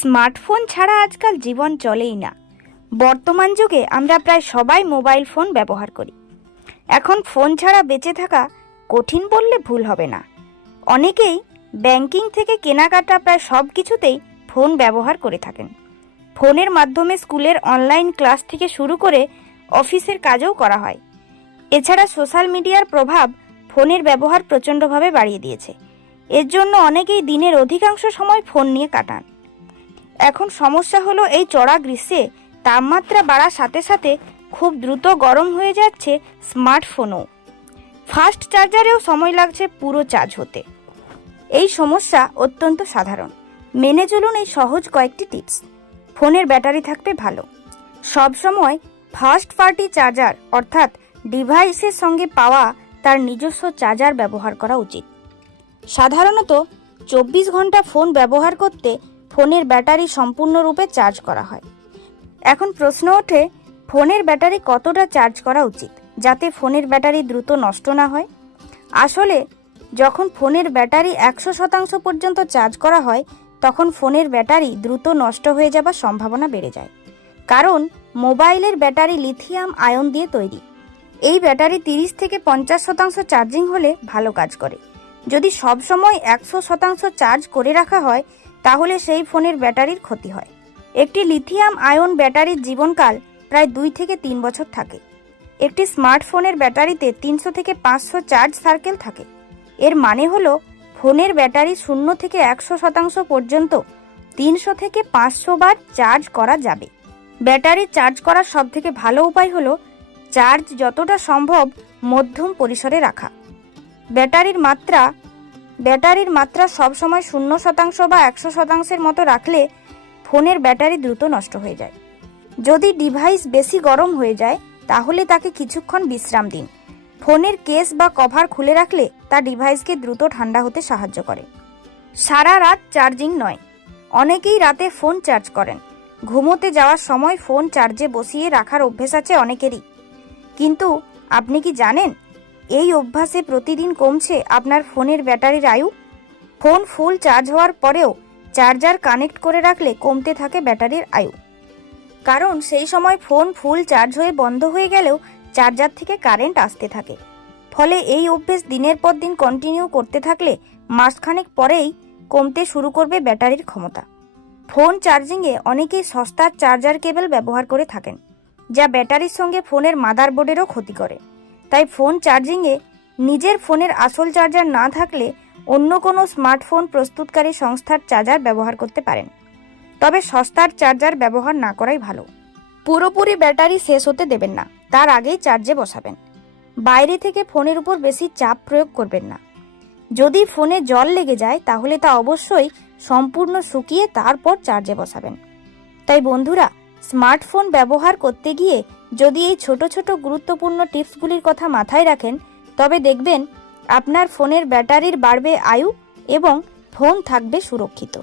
Smartphone ছাড়া আজকাল জীবন চলেই না। বর্তমান যুগে আমরা প্রায় সবাই মোবাইল ফোন ব্যবহার করি। এখন ফোন ছাড়া বেঁচে থাকা কঠিন বললে ভুল হবে না। অনেকেই ব্যাংকিং থেকে কেনাকাটা প্রায় সব কিছুতেই ফোন ব্যবহার করে থাকেন। ফোনের মাধ্যমে স্কুলের অনলাইন ক্লাস থেকে শুরু করে অফিসের কাজও করা হয়। এছাড়া সোশ্যাল মিডিয়ার প্রভাব ফোনের ব্যবহার প্রচণ্ডভাবে বাড়িয়ে দিয়েছে। এর জন্য অনেকেই দিনের অধিকাংশ সময় ফোন নিয়ে কাটান। এখন সমস্যা হলো এই চড়া গ্রীষ্মে তাপমাত্রা বাড়ার সাথে সাথে খুব দ্রুত গরম হয়ে যাচ্ছে স্মার্টফোনও। ফাস্ট চার্জারেও সময় লাগছে পুরো চার্জ হতে। এই সমস্যা অত্যন্ত সাধারণ। মেনে চলুন এই সহজ কয়েকটি টিপস। ফোনের ব্যাটারি থাকবে ভালো। সবসময় ফার্স্ট পার্টি চার্জার অর্থাৎ ডিভাইসের সঙ্গে পাওয়া তার নিজস্ব চার্জার ব্যবহার করা উচিত। সাধারণত 24 ঘন্টা ফোন ব্যবহার করতে ফোনের ব্যাটারি সম্পূর্ণরূপে চার্জ করা হয়। এখন প্রশ্ন ওঠে, ফোনের ব্যাটারি কতটা চার্জ করা উচিত যাতে ফোনের ব্যাটারি দ্রুত নষ্ট না হয়? আসলে যখন ফোনের ব্যাটারি 100% পর্যন্ত চার্জ করা হয় তখন ফোনের ব্যাটারি দ্রুত নষ্ট হয়ে যাবার সম্ভাবনা বেড়ে যায়। কারণ মোবাইলের ব্যাটারি লিথিয়াম আয়ন দিয়ে তৈরি। এই ব্যাটারি 30 থেকে 50% চার্জিং হলে ভালো কাজ করে। যদি সবসময় 100% চার্জ করে রাখা হয় তাহলে সেই ফোনের ব্যাটারির ক্ষতি হয়। একটি লিথিয়াম আয়ন ব্যাটারির জীবনকাল প্রায় 2 থেকে 3 বছর থাকে। একটি স্মার্টফোনের ব্যাটারিতে 300 থেকে 500 চার্জ সার্কেল থাকে। এর মানে হলো ফোনের ব্যাটারি 0 থেকে 100% পর্যন্ত 300 থেকে 500 বার চার্জ করা যাবে। ব্যাটারি চার্জ করার সবথেকে ভালো উপায় হলো চার্জ যতটা সম্ভব মধ্যম পরিসরে রাখা। ব্যাটারির মাত্রা সবসময় 0% বা 100% মতো রাখলে ফোনের ব্যাটারি দ্রুত নষ্ট হয়ে যায়। যদি ডিভাইস বেশি গরম হয়ে যায় তাহলে তাকে কিছুক্ষণ বিশ্রাম দিন। ফোনের কেস বা কভার খুলে রাখলে তা ডিভাইসকে দ্রুত ঠান্ডা হতে সাহায্য করে। সারা রাত চার্জিং নয়। অনেকেই রাতে ফোন চার্জ করেন। ঘুমোতে যাওয়ার সময় ফোন চার্জে বসিয়ে রাখার অভ্যেস আছে অনেকেরই। কিন্তু আপনি কি জানেন এই অভ্যাসে প্রতিদিন কমছে আপনার ফোনের ব্যাটারির আয়ু? ফোন ফুল চার্জ হওয়ার পরেও চার্জার কানেক্ট করে রাখলে কমতে থাকে ব্যাটারির আয়ু। কারণ সেই সময় ফোন ফুল চার্জ হয়ে বন্ধ হয়ে গেলেও চার্জার থেকে কারেন্ট আসতে থাকে। ফলে এই অভ্যেস দিনের পর দিন কন্টিনিউ করতে থাকলে মাসখানেক পরেই কমতে শুরু করবে ব্যাটারির ক্ষমতা। ফোন চার্জিংয়ে অনেকেই সস্তার চার্জার কেবল ব্যবহার করে থাকেন, যা ব্যাটারির সঙ্গে ফোনের মাদারবোর্ডেরও ক্ষতি করে। তাই ফোন চার্জিংয়ে নিজের ফোনের আসল চার্জার না থাকলে অন্য কোনো স্মার্টফোন প্রস্তুতকারী সংস্থার চার্জার ব্যবহার করতে পারেন। তবে সস্তার চার্জার ব্যবহার না করাই ভালো। পুরোপুরি ব্যাটারি শেষ হতে দেবেন না, তার আগেই চার্জে বসাবেন। বাইরে থেকে ফোনের উপর বেশি চাপ প্রয়োগ করবেন না। যদি ফোনে জল লেগে যায় তাহলে তা অবশ্যই সম্পূর্ণ শুকিয়ে তারপর চার্জে বসাবেন। তাই বন্ধুরা, স্মার্টফোন ব্যবহার করতে গিয়ে যদি এই ছোট ছোট গুরুত্বপূর্ণ টিপসগুলির কথা মাথায় রাখেন তবে দেখবেন আপনার ফোনের ব্যাটারির বাড়বে আয়ু এবং ফোন থাকবে সুরক্ষিত।